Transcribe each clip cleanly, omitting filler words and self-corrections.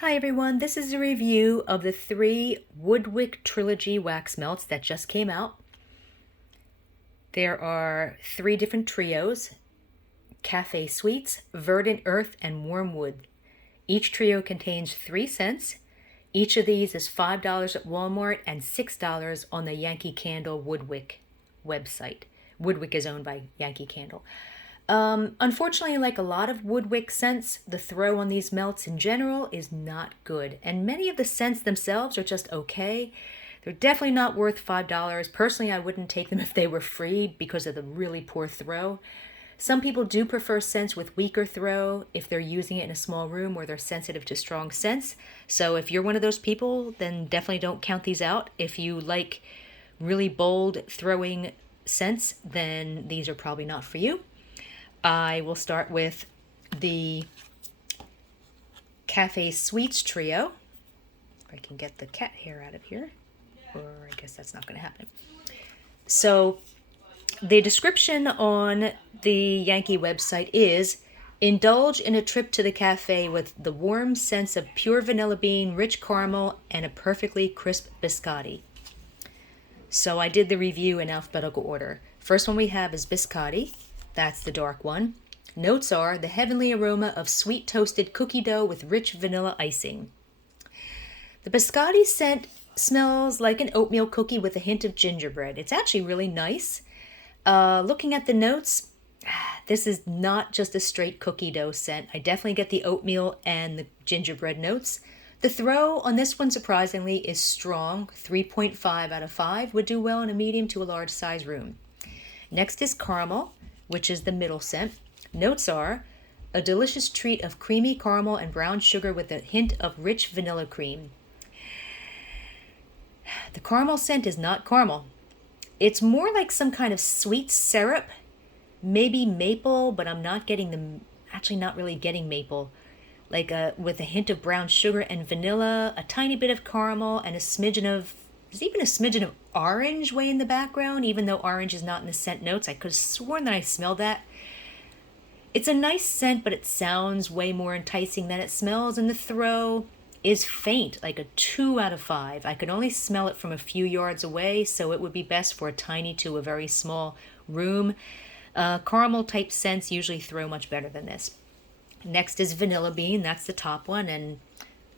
Hi everyone, this is a review of the 3 WoodWick Trilogy wax melts that just came out. There are 3 different trios: Cafe Sweets, Verdant Earth, and Warm Wood. Each trio contains 3 scents. Each of these is $5 at Walmart and $6 on the Yankee Candle WoodWick website. WoodWick is owned by Yankee Candle. Unfortunately, like a lot of WoodWick scents, the throw on these melts in general is not good, and many of the scents themselves are just okay. They're definitely not worth $5. Personally, I wouldn't take them if they were free because of the really poor throw. Some people do prefer scents with weaker throw if they're using it in a small room or they're sensitive to strong scents. So if you're one of those people, then definitely don't count these out. If you like really bold throwing scents, then these are probably not for you. I will start with the Cafe Sweets trio. If I can get the cat hair out of here, or I guess that's not going to happen. So the description on the Yankee website is: indulge in a trip to the cafe with the warm sense of pure vanilla bean, rich caramel, and a perfectly crisp biscotti. So I did the review in alphabetical order. First one we have is biscotti. That's the dark one. Notes are the heavenly aroma of sweet toasted cookie dough with rich vanilla icing. The biscotti scent smells like an oatmeal cookie with a hint of gingerbread. It's actually really nice. Looking at the notes, this is not just a straight cookie dough scent. I definitely get the oatmeal and the gingerbread notes. The throw on this one, surprisingly, is strong. 3.5 out of 5 would do well in a medium to a large size room. Next is caramel, which is the middle scent. Notes are a delicious treat of creamy caramel and brown sugar with a hint of rich vanilla cream. The caramel scent is not caramel. It's more like some kind of sweet syrup, maybe maple, but I'm not getting not really getting maple. With a hint of brown sugar and vanilla, a tiny bit of caramel, and there's even a smidgen of orange way in the background, even though orange is not in the scent notes. I could have sworn that I smelled that. It's a nice scent, but it sounds way more enticing than it smells, and the throw is faint, like a 2 out of 5. I could only smell it from a few yards away, so it would be best for a tiny to a very small room. Caramel type scents usually throw much better than this. Next is vanilla bean. That's the top one, and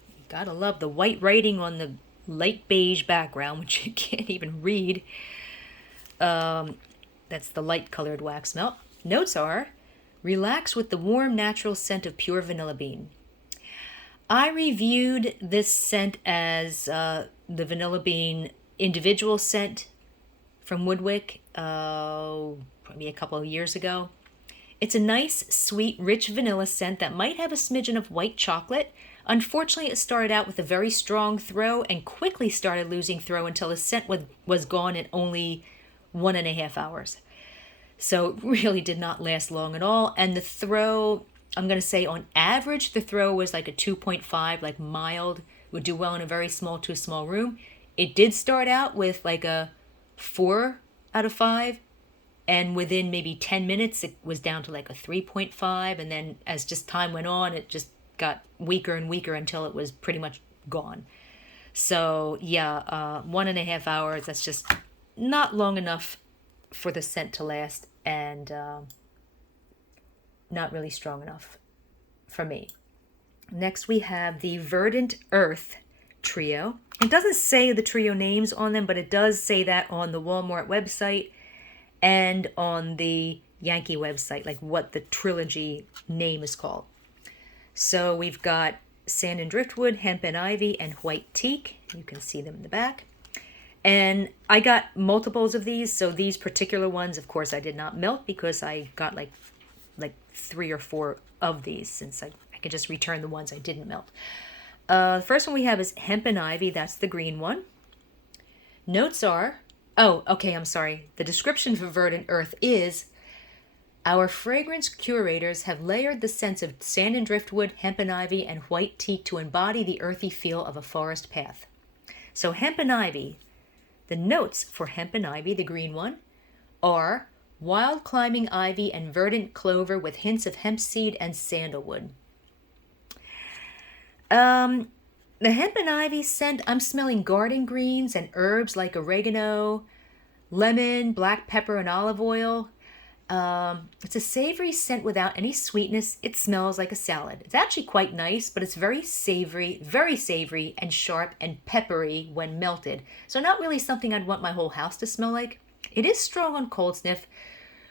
you gotta love the white writing on the light beige background, which you can't even read. That's the light colored wax melt. Notes are relax with the warm natural scent of pure vanilla bean. I reviewed this scent as the vanilla bean individual scent from WoodWick probably a couple of years ago. It's a nice, sweet, rich vanilla scent that might have a smidgen of white chocolate. Unfortunately, it started out with a very strong throw and quickly started losing throw until the scent was gone in only 1.5 hours. So it really did not last long at all. And the throw, I'm going to say on average, the throw was like a 2.5, like mild, would do well in a very small to small room. It did start out with like a 4 out of 5. And within maybe 10 minutes, it was down to like a 3.5. And then as just time went on, it just got weaker and weaker until it was pretty much gone. So yeah, 1.5 hours, that's just not long enough for the scent to last, and not really strong enough for me. Next we have the Verdant Earth trio. It doesn't say the trio names on them, but it does say that on the Walmart website and on the Yankee website, like what the trilogy name is called. So we've got sand and driftwood, hemp and ivy, and white teak. You can see them in the back. And I got multiples of these, so these particular ones, of course, I did not melt because I got like 3 or 4 of these, since I could just return the ones I didn't melt. The first one we have is hemp and ivy. That's the green one. Notes are... Oh, okay, I'm sorry. The description for Verdant Earth is: our fragrance curators have layered the scents of sand and driftwood, hemp and ivy, and white teak to embody the earthy feel of a forest path. So hemp and ivy, the notes for hemp and ivy, the green one, are wild climbing ivy and verdant clover with hints of hemp seed and sandalwood. Um, the hemp and ivy scent, I'm smelling garden greens and herbs like oregano, lemon, black pepper, and olive oil. It's a savory scent without any sweetness. It smells like a salad. It's actually quite nice, but it's very savory and sharp and peppery when melted. So not really something I'd want my whole house to smell like. It is strong on cold sniff,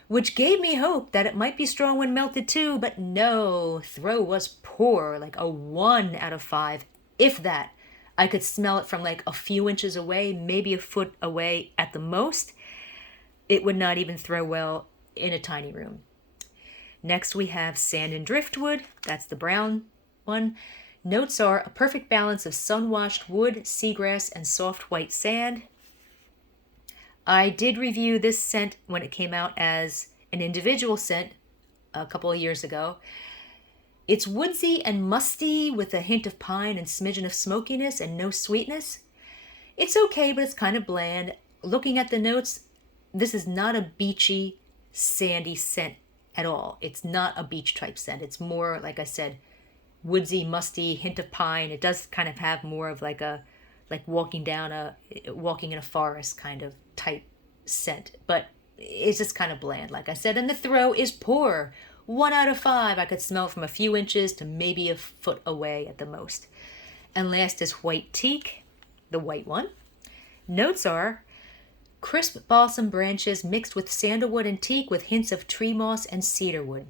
which gave me hope that it might be strong when melted too, but no, throw was poor, like a 1 out of 5, if that. I could smell it from like a few inches away, maybe a foot away at the most. It would not even throw well in a tiny room. Next we have sand and driftwood. That's the brown one. Notes are a perfect balance of sun-washed wood, seagrass, and soft white sand. I did review this scent when it came out as an individual scent a couple of years ago. It's woodsy and musty with a hint of pine and smidgen of smokiness and no sweetness. It's okay, but it's kind of bland. Looking at the notes, this is not a beachy, sandy scent at all. It's not a beach type scent. It's more, like I said, woodsy, musty, hint of pine. It does kind of have more of like walking in a forest kind of type scent, but it's just kind of bland, like I said. And the throw is poor. 1 out of 5. I could smell it from a few inches to maybe a foot away at the most. And last is white teak, the white one. Notes are crisp balsam branches mixed with sandalwood and teak with hints of tree moss and cedarwood.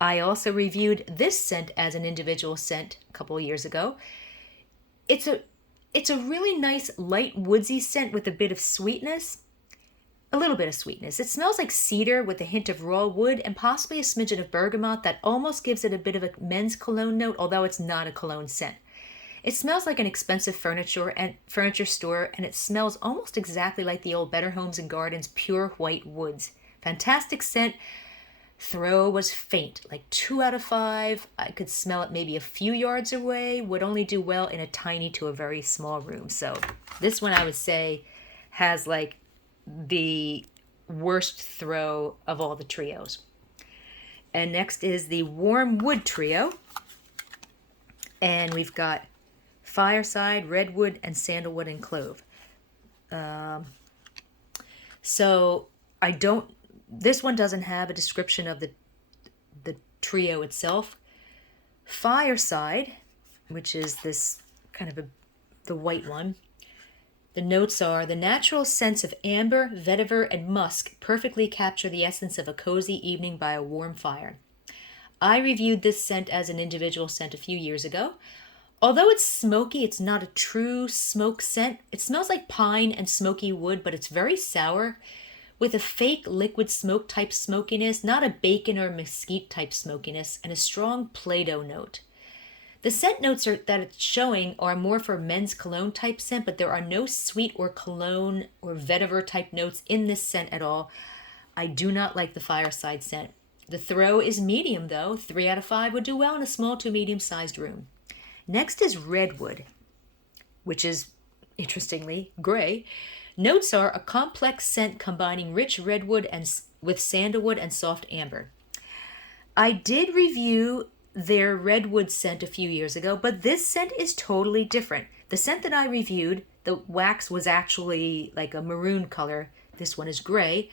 I also reviewed this scent as an individual scent a couple of years ago. It's a really nice light woodsy scent with a bit of sweetness. A little bit of sweetness. It smells like cedar with a hint of raw wood and possibly a smidgen of bergamot that almost gives it a bit of a men's cologne note, although it's not a cologne scent. It smells like an expensive furniture store, and it smells almost exactly like the old Better Homes and Gardens pure white woods. Fantastic scent. Throw was faint, like 2 out of 5. I could smell it maybe a few yards away. Would only do well in a tiny to a very small room. So this one I would say has like the worst throw of all the trios. And next is the warm wood trio. And we've got fireside, redwood, and sandalwood and clove. This one doesn't have a description of the trio itself. Fireside, which is this kind of the white one. The notes are the natural scents of amber, vetiver, and musk perfectly capture the essence of a cozy evening by a warm fire. I reviewed this scent as an individual scent a few years ago. Although it's smoky, it's not a true smoke scent. It smells like pine and smoky wood, but it's very sour, with a fake liquid smoke type smokiness, not a bacon or mesquite type smokiness, and a strong Play-Doh note. The scent notes that it's showing are more for men's cologne type scent, but there are no sweet or cologne or vetiver type notes in this scent at all. I do not like the fireside scent. The throw is medium though. 3 out of 5 would do well in a small to medium sized room. Next is redwood, which is, interestingly, gray. Notes are a complex scent combining rich redwood with sandalwood and soft amber. I did review their redwood scent a few years ago, but this scent is totally different. The scent that I reviewed, the wax was actually like a maroon color. This one is gray.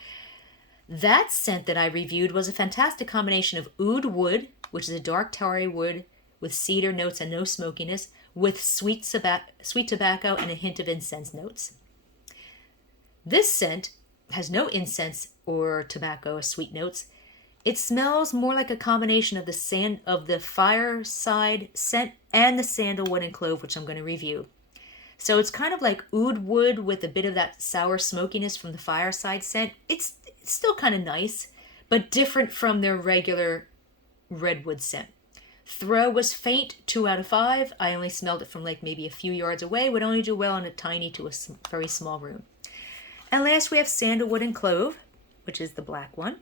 That scent that I reviewed was a fantastic combination of oud wood, which is a dark tarry wood with cedar notes and no smokiness, with sweet tobacco and a hint of incense notes. This scent has no incense or tobacco or sweet notes. It smells more like a combination of the fireside scent and the sandalwood and clove, which I'm going to review. So it's kind of like oud wood with a bit of that sour smokiness from the fireside scent. It's still kind of nice, but different from their regular redwood scent. Throw was faint, 2 out of 5. I only smelled it from like maybe a few yards away. Would only do well in a tiny to a very small room. And last we have sandalwood and clove, which is the black one.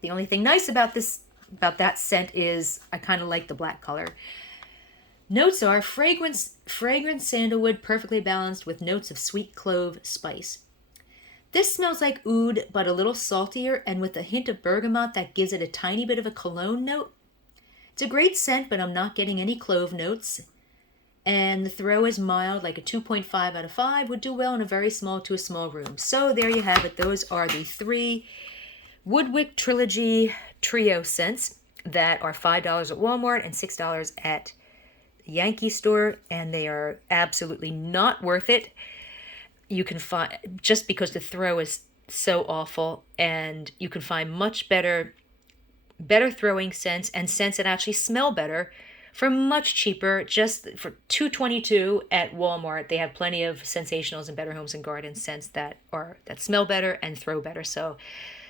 The only thing nice about that scent is I kind of like the black color. Notes are fragrant sandalwood perfectly balanced with notes of sweet clove spice. This smells like oud, but a little saltier and with a hint of bergamot that gives it a tiny bit of a cologne note. It's a great scent, but I'm not getting any clove notes. and the throw is mild, like a 2.5 out of 5 would do well in a very small to a small room. So there you have it. Those are the 3 WoodWick Trilogy Trio scents that are $5 at Walmart and $6 at the Yankee store, and they are absolutely not worth it. You can find, just because the throw is so awful, and you can find much better throwing scents and scents that actually smell better for much cheaper, just for $2.22 at Walmart. They have plenty of Sensationals and Better Homes and Gardens scents that smell better and throw better. So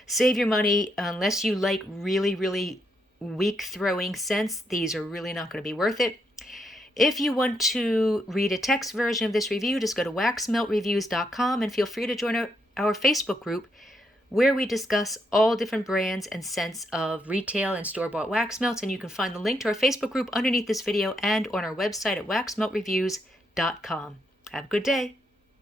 save your money. Unless you like really, really weak throwing scents, these are really not going to be worth it. If you want to read a text version of this review, just go to waxmeltreviews.com and feel free to join our Facebook group, where we discuss all different brands and scents of retail and store-bought wax melts. And you can find the link to our Facebook group underneath this video and on our website at waxmeltreviews.com. Have a good day.